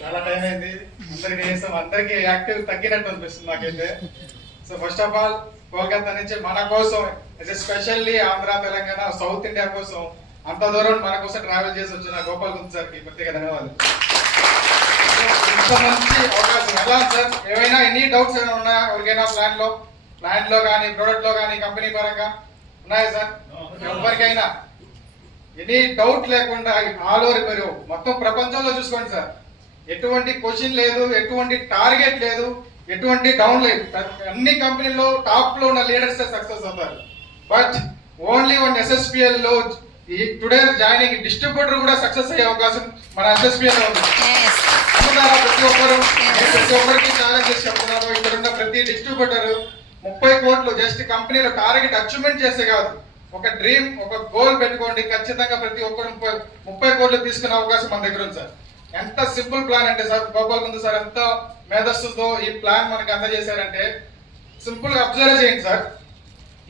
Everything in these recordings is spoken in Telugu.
చాలా టైం అయింది. అందరికి చేస్తాం, అందరికి యాక్టివ్ తగ్గినట్టు అనిపిస్తుంది నాకైతే. So first of all Kolkata నుంచి మన కోసం, especially Andhra, Telangana, south India కోసం అంత దూరం మన కోసం ట్రావెల్ చేసి వచ్చిన గోపాల్ గుంజ్ సార్కి ప్రత్యేక ధన్యవాదాలు. ఇంత మంచి అవకాశం ఎలా సార్? ఏమైనా ఎనీ డౌట్స్ ఏమైనా ఉన్నాయా ఎవరికైనా ప్లాన్ లో కానీ ప్రోడక్ట్ లో కానీ కంపెనీ పరంగా ఉన్నాయా సార్? ఎవరికైనా ఎనీ డౌట్ లేకుండా ఆల్ ఓవర్ మీరు మొత్తం ప్రపంచంలో చూసుకోండి సార్, ఎటువంటి క్వశ్చన్ లేదు, ఎటువంటి టార్గెట్ లేదు, ఎటువంటి డౌన్ లేదు. అన్ని కంపెనీల్లో టాప్ లో ఉన్న లీడర్స్ సక్సెస్ అవుతారు. బట్ ఓన్లీ వన్ ఎస్ఎస్పిఎల్ లో ఈ టుడే జాయినింగ్ డిస్ట్రిబ్యూటర్ కూడా సక్సెస్ అయ్యే అవకాశం మన ఎస్ఎస్పిఎల్ లో ఉంది. ప్రతి ఒక్కరికి ఛాలెంజ్ చేసి చెప్తున్నారు. ఇక్కడ ఉన్న ప్రతి డిస్ట్రిబ్యూటర్ 30 కోట్లు జస్ట్ కంపెనీలో టార్గెట్ అచీవ్మెంట్ చేస్తే కాదు, ఒక డ్రీమ్, ఒక గోల్ పెట్టుకోండి. ఖచ్చితంగా ప్రతి ఒక్కరు 30 కోట్లు తీసుకునే అవకాశం మన దగ్గర ఉంది సార్. ఎంత సింపుల్ ప్లాన్ అంటే సార్, గోపాల్ గుంజ్ సార్ ఎంత మేధస్సుతో ఈ ప్లాన్ మనకి అందజేశారంటే, సింపుల్ గా అబ్జర్వ్ చేయండి సార్.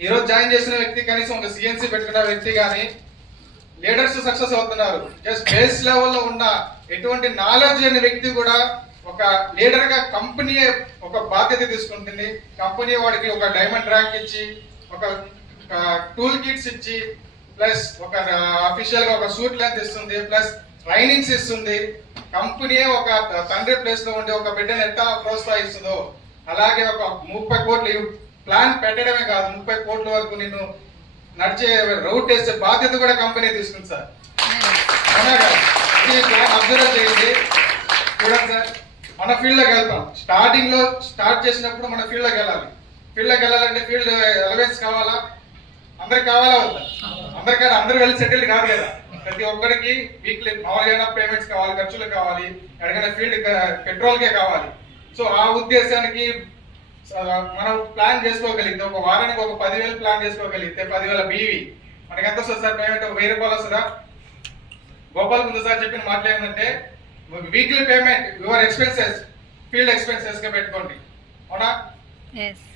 ఈ రోజు జాయిన్ చేసిన వ్యక్తి కనీసం ఒక సిఎన్సీ పెట్టుకున్న వ్యక్తి కానీ లీడర్స్ సక్సెస్ అవుతున్నారు. జస్ట్ బేస్ లెవెల్లో ఉన్న ఎటువంటి నాలెడ్జ్ లేని వ్యక్తి కూడా ఒక లీడర్ గా కంపెనీ ఒక బాధ్యత తీసుకుంటుంది. కంపెనీ వాడికి ఒక డైమండ్ ర్యాంక్ ఇచ్చి, ఒక టూల్ కిట్స్ ఇచ్చి, ప్లస్ ఒక అఫీషియల్ గా ఒక సూట్ లెంత్ ఇస్తుంది, ప్లస్ ట్రైనింగ్స్ ఇస్తుంది. కంపెనీ ఒక తండ్రి ప్లేస్ లో ఉండి ఒక బిడ్డను ఎట్టా ప్రోత్సహిస్తుందో అలాగే ఒక 30 కోట్లు ప్లాన్ పెట్టడమే కాదు, 30 కోట్ల వరకు నిన్ను నడిచే రౌట్ వేసే బాధ్యత కూడా కంపెనీ తీసుకుంది సార్. ప్లాన్ అబ్జర్వ్ చేయండి, చూడండి సార్. మన ఫీల్డ్ లోకి వెళ్తాం. స్టార్టింగ్ లో స్టార్ట్ చేసినప్పుడు మన ఫీల్డ్ లోకి వెళ్ళాలి. ఫీల్డ్ లోకి వెళ్ళాలంటే ఫీల్డ్ ఎలవెన్స్ కావాలా? అందరికి కావాలా వద్దా? అందరికీ అందరు వెళ్ళి సెటిల్ కాదు కదా. ప్రతి ఒక్కరికి వీక్లీ మామూలుగా పేమెంట్స్ కావాలి, ఖర్చులు కావాలి, ఎక్కడికైనా ఫీల్డ్ పెట్రోల్ కే కావాలి. సో ఆ ఉద్దేశానికి మనం ప్లాన్ చేసుకోగలిగితే, ఒక వారానికి ఒక 10,000 ప్లాన్ చేసుకోగలిగితే 10,000 బీవీ మనకి ఎంత వస్తుంది సార్? పేమెంట్ 1000 రూపాయలు వస్తుందా? గోపాల్ గుంజ్ సార్ చెప్పిన మాటలు ఏంటంటే, weekly payment your expenses field expenses గా పెట్టుకోండి. అవునా?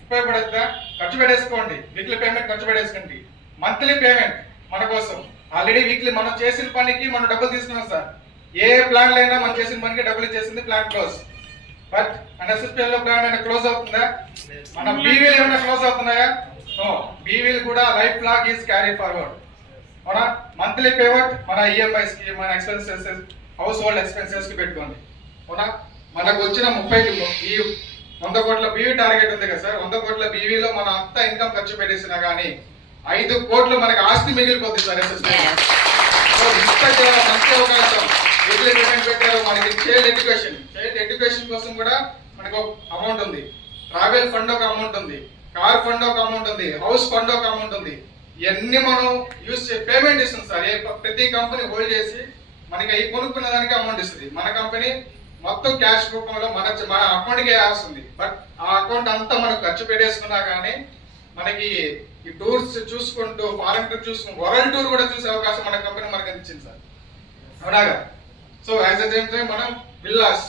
ఉపయోగపడుతుందా? ఖర్చు పెట్టేసుకోండి. వీక్లీ పేమెంట్ ఖర్చు పెట్టేసుకోండి. మంత్లీ పేమెంట్ మన కోసం ఆల్రెడీ వీక్లీ మనం చేసిన పనికి మనం డబ్బులు తీసుకున్నాం సార్. ఏ ప్లాన్ అయినా మనం చేసిన పనికి డబ్బులు ఇచ్చేసింది, ప్లాన్ క్లోజ్. బట్ ఎస్ఎస్పిఎల్ లో ప్లాన్ అయినా క్లోజ్ అవుతుందా? మన బీవీలు ఏమైనా క్లోజ్ అవుతున్నాయా? నో. బీవీలు కూడా life long is carry forward. అవునా? మంత్లీ పేమెంట్ మన ఈఎంఐస్ కి, మన ఎక్స్పెన్సెస్, హౌస్ హోల్డ్ ఎక్స్పెన్సెస్ కి పెట్టుకోండి. అవునా? మనకు వచ్చిన 100 కోట్ల బీవీ టార్గెట్ ఉంది కదా సార్. 100 కోట్ల బీవీలో మన అంతా ఇన్కమ్ ఖర్చు పెట్టేసినా గానీ 5 కోట్లు మనకి ఆస్తి మిగిలిపోతుంది సార్. ఇంత మంచి అవకాశం వీక్లీ పేమెంట్ పెట్టారు. మనకి చైల్డ్ ఎడ్యుకేషన్ కోసం కూడా మనకు అమౌంట్ ఉంది. ట్రావెల్ ఫండ్ ఒక అమౌంట్ ఉంది, కార్ ఫండ్ ఒక అమౌంట్ ఉంది, హౌస్ ఫండ్ ఒక అమౌంట్ ఉంది. ఇవన్నీ మనం యూజ్ పేమెంట్ ఇస్తుంది సార్. ప్రతి కంపెనీ హోల్డ్ చేసి మనకి అవి కొనుక్కున్న దానికి అమౌంట్ ఇస్తుంది. మన కంపెనీ మొత్తం క్యాష్ రూపంలో మన అకౌంట్ కి వేస్తుంది. బట్ ఆ అకౌంట్ అంతా మనం ఖర్చు పెట్టేసుకున్నా కానీ మనకి ఈ టూర్స్ చూసుకుంటూ, ఫారెన్ టూర్ చూసుకుంటూ, వరల్డ్ టూర్ కూడా చూసే అవకాశం మన కంపెనీ మనకి ఇచ్చింది సార్. అవునాగా? So as a same time మనం విల్లాస్,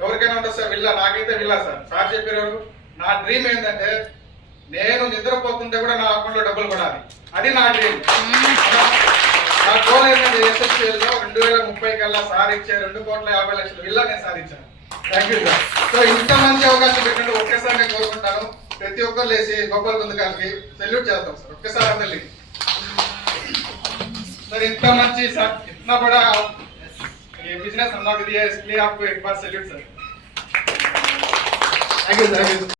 ఎవరికైనా ఉంటుంది సార్ విల్లా. నాకైతే విల్లా సార్ చెప్పారు. నా డ్రీమ్ ఏంటంటే, నేను నిద్రపోతుంటే కూడా నా అకౌంట్ లో డబ్బులు పడాలి. అది నా డ్రీమ్. నా గోల్ ఏంటంటే ఎస్ఎస్పిఎల్ లో 2030 కల్లా సాధించే 2,50,00,000 విల్లా నేను సాధించాను. Thank you sir. సో ఇంత మంచి అవకాశం పెట్టండి. ఒక్కసారి నేను కోరుకుంటాను, ప్రతి ఒక్కరు లేచి గోపాల్ గుంజ్ గారికి సెల్యూట్ చేద్దాం సార్. ఒక్కసారి అందరి सर इतना मंची सर, इतना बड़ा ये बिजनेस हम लोग दिया, इसलिए आपको एक बार salute sir. Thank you sir.